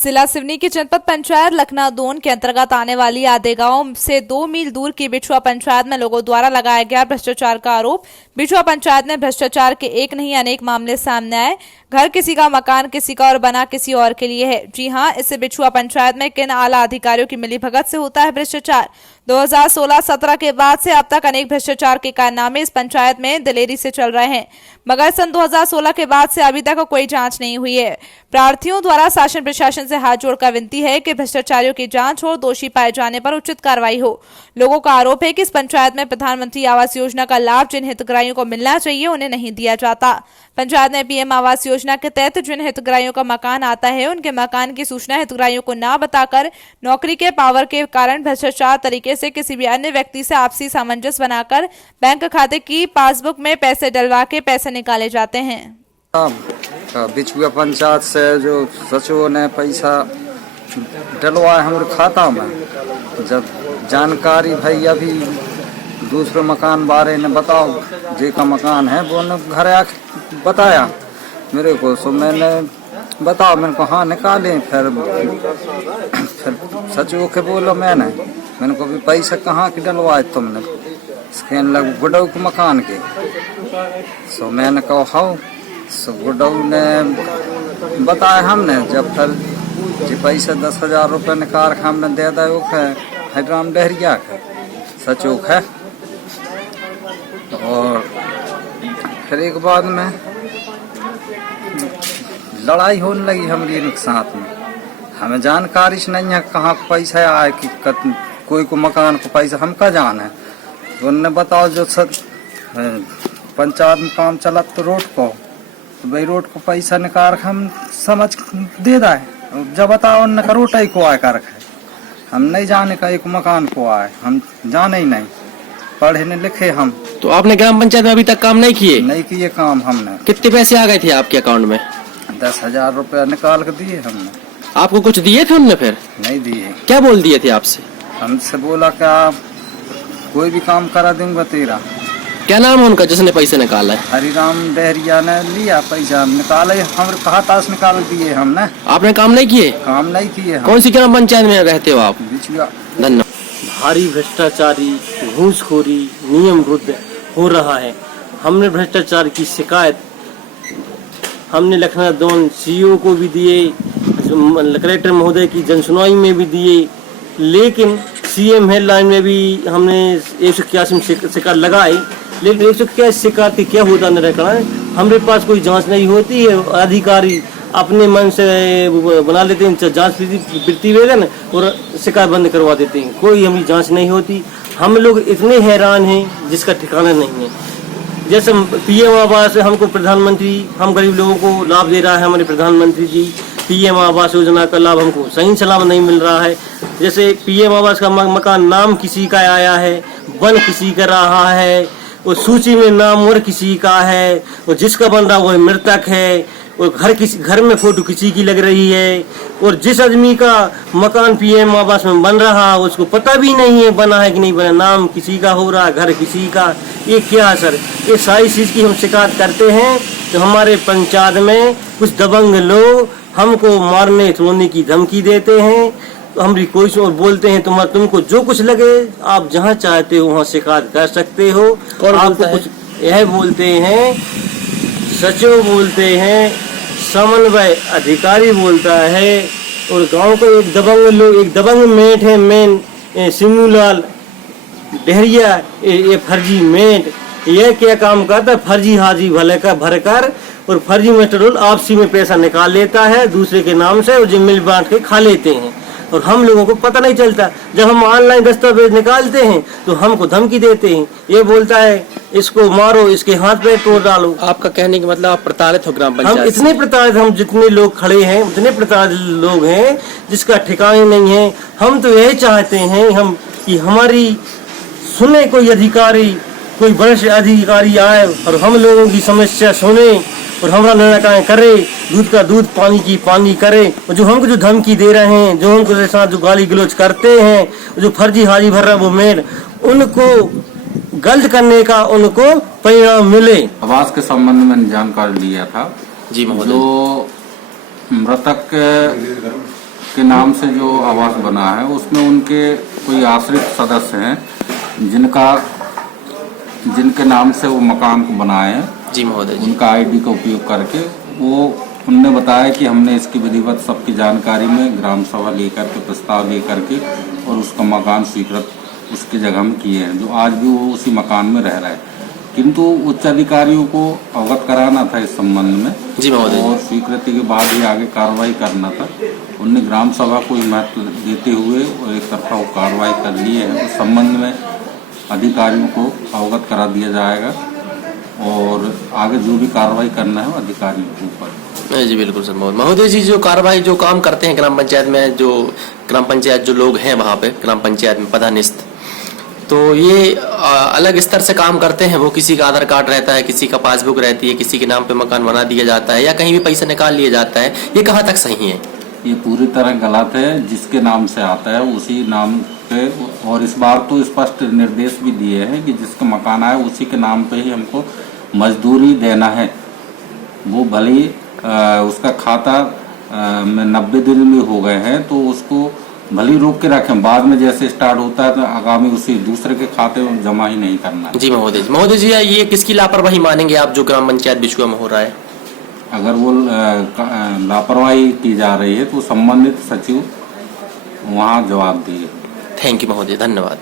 जिला सिवनी की जनपद पंचायत लखनादोन के अंतर्गत आने वाली आधे गांव से 2 मील दूर की बिछुआ पंचायत में लोगों द्वारा लगाया गया भ्रष्टाचार का आरोप। बिछुआ पंचायत में भ्रष्टाचार के एक नहीं अनेक मामले सामने आए। घर किसी का, मकान किसी का और बना किसी और के लिए है। जी हां, इस बिछुआ पंचायत में किन आला अधिकारियों की मिलीभगत से होता है भ्रष्टाचार। 2016-17 के बाद से अब तक अनेक भ्रष्टाचार के कारनामे इस पंचायत में दिलेरी से चल रहे हैं, मगर सन 2016 के बाद से अभी तक कोई जांच नहीं हुई है। प्रार्थियों द्वारा शासन प्रशासन से हाथ जोड़कर विनती है कि भ्रष्टाचारियों की जांच हो, दोषी पाए जाने पर उचित कार्रवाई हो। लोगों का आरोप है कि इस पंचायत में प्रधानमंत्री आवास योजना का लाभ जिन हितग्राहियों को मिलना चाहिए उन्हें नहीं दिया जाता। पंचायत में पीएम आवास योजना के तहत जिन हितग्राहियों का मकान आता है उनके मकान की सूचना हितग्राहियों को न बताकर नौकरी के पावर के कारण भ्रष्टाचार तरीके से किसी भी अन्य व्यक्ति से आपसी सामंजस्य बनाकर बैंक खाते की पासबुक में पैसे डलवा के पैसे निकाले जाते हैं। बिछुआ पंचायत से जो सचिव ने पैसा डलवाए हमारे खाता में, जब जानकारी भाई अभी दूसरे मकान बारे ने बताओ, जे का मकान है वो ने घर आके बताया मेरे को, सो मैंने बताओ, मैंने को हाँ निकाले। फिर सचिव के बोलो मैंने को भी पैसा कहाँ के डलवाए तुमने, स्कैन लग गुडऊ के मकान के। सो मैंने कहा हाँ, सो गुडऊ ने बताया हमने। जब फिर जो पैसा 10,000 रुपये निकाल के हमने दे दिया वो है राम डहरिया का सचिव है। और फिर एक बाद में लड़ाई होने लगी हमारी इनके साथ में। हमें जानकारी से नहीं है कहाँ पैसा आए कि कोई को मकान को पैसा हमका जान है। तो उन्होंने बताओ जो पंचायत में काम चला तो रोड को, तो भाई रोड को पैसा निकाल हम समझ दे दाए। जब बताओ उन्होंने का रोड को आए कर हम नहीं जाने का एक मकान को आए, हम जाने ही नहीं, पढ़े नहीं लिखे हम। तो आपने ग्राम पंचायत में अभी तक काम नहीं किए? नहीं किए काम हमने। कितने पैसे आ गए थे आपके अकाउंट में? 10,000 रुपया निकाल के दिए हमने। आपको कुछ दिए थे उनने? फिर नहीं दिए। क्या बोल दिए थे आपसे? हमसे बोला क्या कोई भी काम करा दूंगा तेरा। क्या नाम है उनका जिसने पैसे निकाला है? हरिराम डहरिया ने लिया पैसा, निकाले हम कहा था निकाल दिए हमने। आपने काम नहीं किए? काम नहीं किए हम। कौन सी ग्राम पंचायत में रहते हो आप? बिछुआ। धन्यवाद। भारी भ्रष्टाचारी, घूसखोरी, नियम विरुद्ध हो रहा है। हमने भ्रष्टाचार की शिकायत हमने लखनादोन सीईओ को भी दिए, कलेक्टर महोदय की जनसुनवाई में भी दिए, लेकिन सीएम हेडलाइन में भी हमने 181 शिकायत लगाई, लेकिन 181 शिकायत की क्या होता नहीं रखना है। हमारे पास कोई जांच नहीं होती है। अधिकारी अपने मन से बना लेते हैं जांच प्रतिवेदन और शिकायत बंद करवा देते हैं। कोई हमारी जांच नहीं होती। हम लोग इतने हैरान हैं जिसका ठिकाना नहीं है। जैसे पीएम आवास, हमको प्रधानमंत्री, हम गरीब लोगों को लाभ दे रहा है हमारे प्रधानमंत्री जी। पीएम आवास योजना का लाभ हमको सही सलाम नहीं मिल रहा है। जैसे पीएम आवास का मकान नाम किसी का आया है, बन किसी का रहा है, वो सूची में नाम और किसी का है, और जिसका बन रहा वो मृतक है, और घर में फोटो किसी की लग रही है, और जिस आदमी का मकान पीएम आवास में बन रहा उसको पता भी नहीं है बना है कि नहीं बना, नाम किसी का हो रहा, घर किसी का। ये क्या सर, ये सारी चीज की हम शिकायत करते हैं। तो हमारे पंचायत में कुछ दबंग लोग हमको मारने तोड़ने की धमकी देते हैं। तो हमारी कोशिश और बोलते हैं तुमको जो कुछ लगे आप जहाँ चाहते हो वहाँ शिकायत कर सकते हो। आपको कुछ यह बोलते हैं, सचिव बोलते हैं, समन्वय अधिकारी बोलता है, और गांव को एक दबंग मेट है, मेन सिमूलाल डहरिया, ये फर्जी मेट, यह क्या काम करता है, फर्जी हाजी भले का भरकर और फर्जी मेट्रोल आपसी में पैसा निकाल लेता है दूसरे के नाम से, और जो मिल बांट के खा लेते हैं, और हम लोगों को पता नहीं चलता। जब हम ऑनलाइन दस्तावेज निकालते हैं तो हमको धमकी देते हैं। ये बोलता है इसको मारो, इसके हाथ पे तोड़ डालो। आपका कहने का मतलब आप प्रताड़ित हो ग्राम पंचायत? हम इतने प्रताड़ित, हम जितने लोग खड़े हैं उतने प्रताड़ित लोग हैं जिसका ठिकाने नहीं है। हम तो यही चाहते हैं हम कि हमारी सुने कोई अधिकारी, कोई वरिष्ठ अधिकारी आए और हम लोगों की समस्या सुने और हमारा निर्णय करे, दूध का दूध, पानी की पानी करे। और जो हमको जो धमकी दे रहे हैं, जो हमको साथ जो गाली गलौज करते हैं, जो फर्जी हाजी भर रहा है वो मेड, उनको गलत करने का उनको परिणाम मिले। आवास के संबंध में जानकारी लिया था जी महोदय। जो मृतक के नाम से जो आवास बना है उसमें उनके कोई आश्रित सदस्य हैं जिनके नाम से वो मकान को बनाए हैं। जी महोदय जी। उनका आईडी का उपयोग करके उनने बताया कि हमने इसकी विधिवत सबकी जानकारी में ग्राम सभा लेकर के प्रस्ताव लेकर के और उसका मकान स्वीकृत उसकी जगह में किए हैं, जो आज भी वो उसी मकान में रह रहा है। किंतु उच्च अधिकारियों को अवगत कराना था इस संबंध में जी महोदय। और स्वीकृति के बाद ही आगे कार्रवाई करना था। उनने ग्राम सभा को महत्व देते हुए और एक तरफा वो कार्रवाई कर लिए है। उस संबंध में अधिकारियों को अवगत करा दिया जाएगा और आगे जो भी कार्रवाई करना है वो अधिकारियों के ऊपर। जी बिल्कुल सर। महोदय जी, जो कार्रवाई जो काम करते हैं ग्राम पंचायत में, जो ग्राम पंचायत जो लोग हैं वहाँ पे ग्राम पंचायत में पदानिस्त, तो ये अलग स्तर से काम करते हैं। वो किसी का आधार कार्ड रहता है, किसी का पासबुक रहती है, किसी के नाम पे मकान बना दिया जाता है या कहीं भी पैसा निकाल लिया जाता है। ये कहाँ तक सही है? ये पूरी तरह गलत है। जिसके नाम से आता है उसी नाम पे, और इस बार तो स्पष्ट निर्देश भी दिए हैं कि जिसका मकान आया उसी के नाम पे ही हमको मजदूरी देना है। वो भले ही उसका खाता में 90 दिन में हो गए हैं तो उसको भले रोक के रखें, बाद में जैसे स्टार्ट होता है तो आगामी उसी दूसरे के खाते में जमा ही नहीं करना है। जी महोदय जी। महोदय जी, ये किसकी लापरवाही मानेंगे आप जो ग्राम पंचायत बिछुआ में हो रहा है? अगर वो लापरवाही की जा रही है तो संबंधित सचिव वहाँ जवाब दिए। थैंक यू महोदय, धन्यवाद।